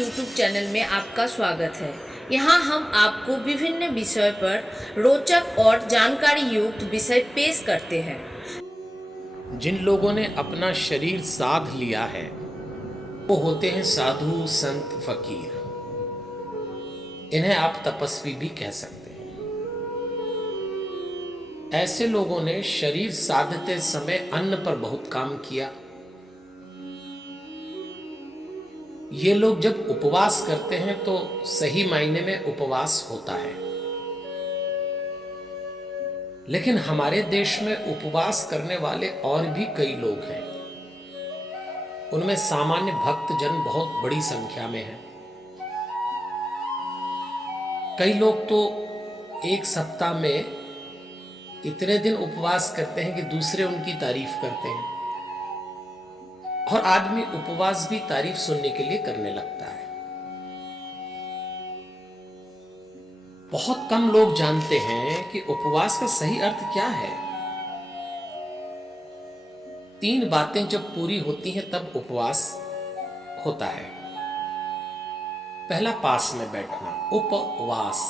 YouTube channel में आपका स्वागत है। यहाँ हम आपको विभिन्न विषय पर रोचक और जानकारी युक्त विषय पेश करते हैं। जिन लोगों ने अपना शरीर साध लिया है वो होते हैं साधु, संत, फकीर। इन्हें आप तपस्वी भी कह सकते हैं। ऐसे लोगों ने शरीर साधते समय अन्न पर बहुत काम किया। ये लोग जब उपवास करते हैं तो सही मायने में उपवास होता है। लेकिन हमारे देश में उपवास करने वाले और भी कई लोग हैं। उनमें सामान्य भक्तजन बहुत बड़ी संख्या में हैं। कई लोग तो एक सप्ताह में इतने दिन उपवास करते हैं कि दूसरे उनकी तारीफ करते हैं, और आदमी उपवास भी तारीफ सुनने के लिए करने लगता है। बहुत कम लोग जानते हैं कि उपवास का सही अर्थ क्या है। 3 बातें जब पूरी होती हैं तब उपवास होता है। पहला, पास में बैठना, उपवास।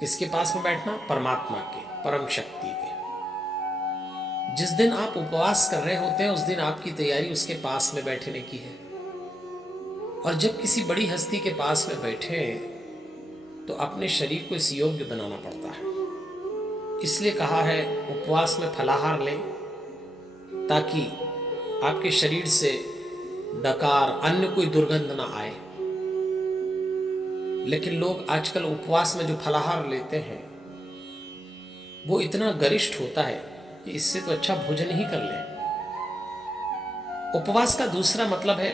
किसके पास में बैठना? परमात्मा के, परम शक्ति के। जिस दिन आप उपवास कर रहे होते हैं उस दिन आपकी तैयारी उसके पास में बैठने की है। और जब किसी बड़ी हस्ती के पास में बैठे तो अपने शरीर को इस योग्य बनाना पड़ता है। इसलिए कहा है उपवास में फलाहार लें, ताकि आपके शरीर से डकार, अन्य कोई दुर्गंध ना आए। लेकिन लोग आजकल उपवास में जो फलाहार लेते हैं वो इतना गरिष्ठ होता है कि इससे तो अच्छा भोजन ही कर लें। उपवास का दूसरा मतलब है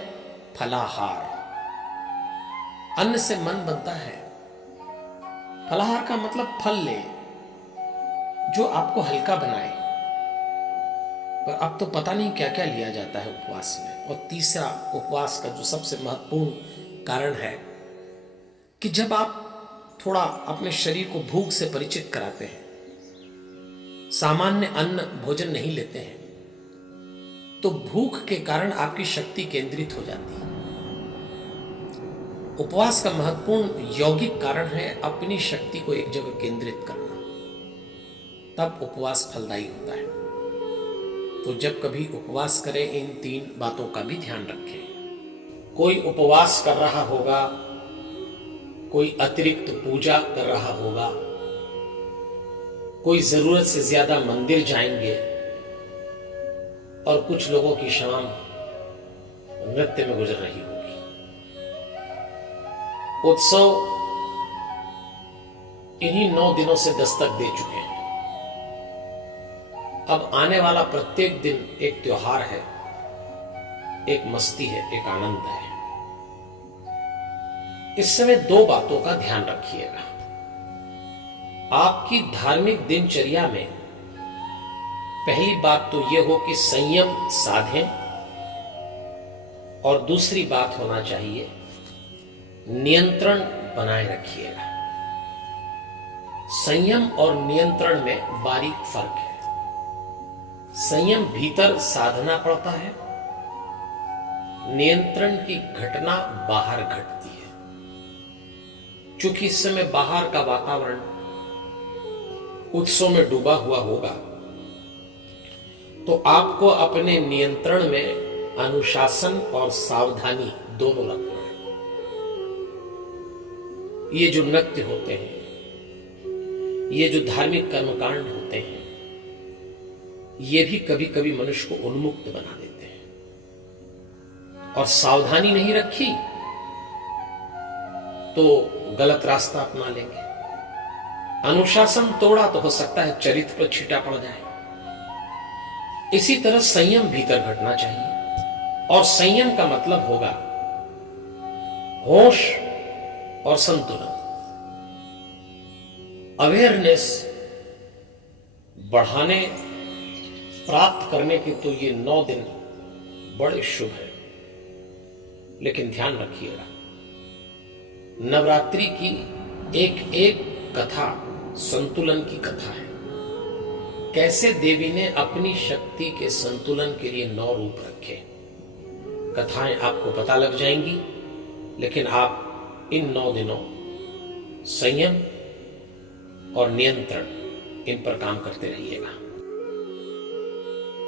फलाहार। अन्न से मन बनता है। फलाहार का मतलब फल ले जो आपको हल्का बनाए। पर अब तो पता नहीं क्या क्या लिया जाता है उपवास में। और तीसरा, उपवास का जो सबसे महत्वपूर्ण कारण है कि जब आप थोड़ा अपने शरीर को भूख से परिचित कराते हैं, सामान्य अन्न भोजन नहीं लेते हैं, तो भूख के कारण आपकी शक्ति केंद्रित हो जाती है। उपवास का महत्वपूर्ण यौगिक कारण है अपनी शक्ति को एक जगह केंद्रित करना। तब उपवास फलदायी होता है। तो जब कभी उपवास करें इन 3 बातों का भी ध्यान रखें। कोई उपवास कर रहा होगा, कोई अतिरिक्त पूजा कर रहा होगा, कोई जरूरत से ज्यादा मंदिर जाएंगे, और कुछ लोगों की शाम नृत्य में गुजर रही होगी। उत्सव इन्हीं 9 दिनों से दस्तक दे चुके हैं। अब आने वाला प्रत्येक दिन एक त्योहार है, एक मस्ती है, एक आनंद है। इस समय 2 बातों का ध्यान रखिएगा। आपकी धार्मिक दिनचर्या में पहली बात तो यह हो कि संयम साधें, और दूसरी बात होना चाहिए नियंत्रण बनाए रखिएगा। संयम और नियंत्रण में बारीक फर्क है। संयम भीतर साधना पड़ता है, नियंत्रण की घटना बाहर घटती है। चूंकि इस समय बाहर का वातावरण उत्सव में डूबा हुआ होगा, तो आपको अपने नियंत्रण में अनुशासन और सावधानी दोनों रखना है। ये जो नृत्य होते हैं, ये जो धार्मिक कर्मकांड होते हैं, ये भी कभी कभी मनुष्य को उन्मुक्त बना देते हैं। और सावधानी नहीं रखी तो गलत रास्ता अपना लेंगे। अनुशासन तोड़ा तो हो सकता है चरित्र पर छींटा पड़ जाए। इसी तरह संयम भीतर घटना चाहिए, और संयम का मतलब होगा होश और संतुलन। अवेयरनेस बढ़ाने, प्राप्त करने के तो ये 9 दिन बड़े शुभ है। लेकिन ध्यान रखिएगा, नवरात्रि की एक एक कथा संतुलन की कथा है। कैसे देवी ने अपनी शक्ति के संतुलन के लिए 9 रूप रखे। कथाएं आपको पता लग जाएंगी, लेकिन आप इन 9 दिनों संयम और नियंत्रण इन पर काम करते रहिएगा।